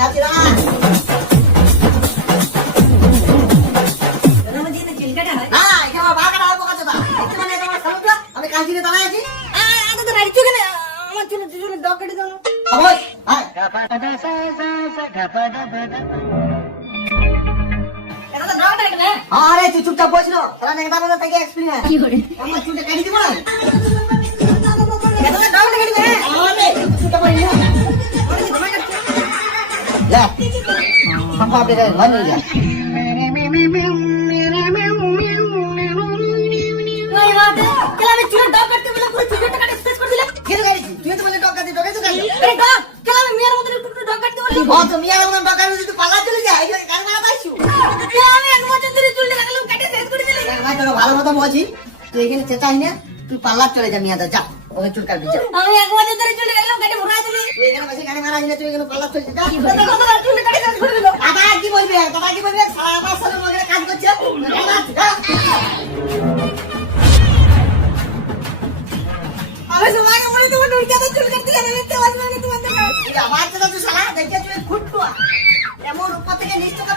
যাচ্ছি না। হ্যাঁ, এখানে আমার বাল কাটা হবে বোকা চোদা। দেখতে পান না তোমার সামুদ্র? আমি কাল দিনে দাঁড়ায় আছি। অবশ, আয়। আরে তুই চুপচাপ বসলো, তারা নেতা বলে থেকে এক্সপিরিয়েন্স। আমার চুলটা কেটে দিব না। আরে, চুলটা পড়ি না। লে, হাম্পা বেরে ঘর নিয়ে যা। কেন গাড়ি? তুই তো বলে ডগ কাটি, ডগে তো গাড়ি। ও তো মিয়ার মতন ডগ কাটি তুই পালা চলে যা। এই গাড়ি মারা পাইছু। ভাই তোকে ভালো মতো বলছি, তুই এখানে চেঁচাই না, তুই পাল্লা চলে যা মিয়া যা, ওকে চুল কাটবি যা। তুই এখানে বসে গাড়ি মারা তুই এখানে পাল্লা চলে যা। দাদা কি বলবি? দাদা কি বলবি? সারা আমার সাথে মগরে কাজ করছে। আমি তোমাকে বলি তোমার নুরজাদা চুল কাটতে জানে না, তোমার মানে তোমার আমার তো তুই শালা দেখে তুই খুঁটটুয়া এমন উপর থেকে নিচ থেকে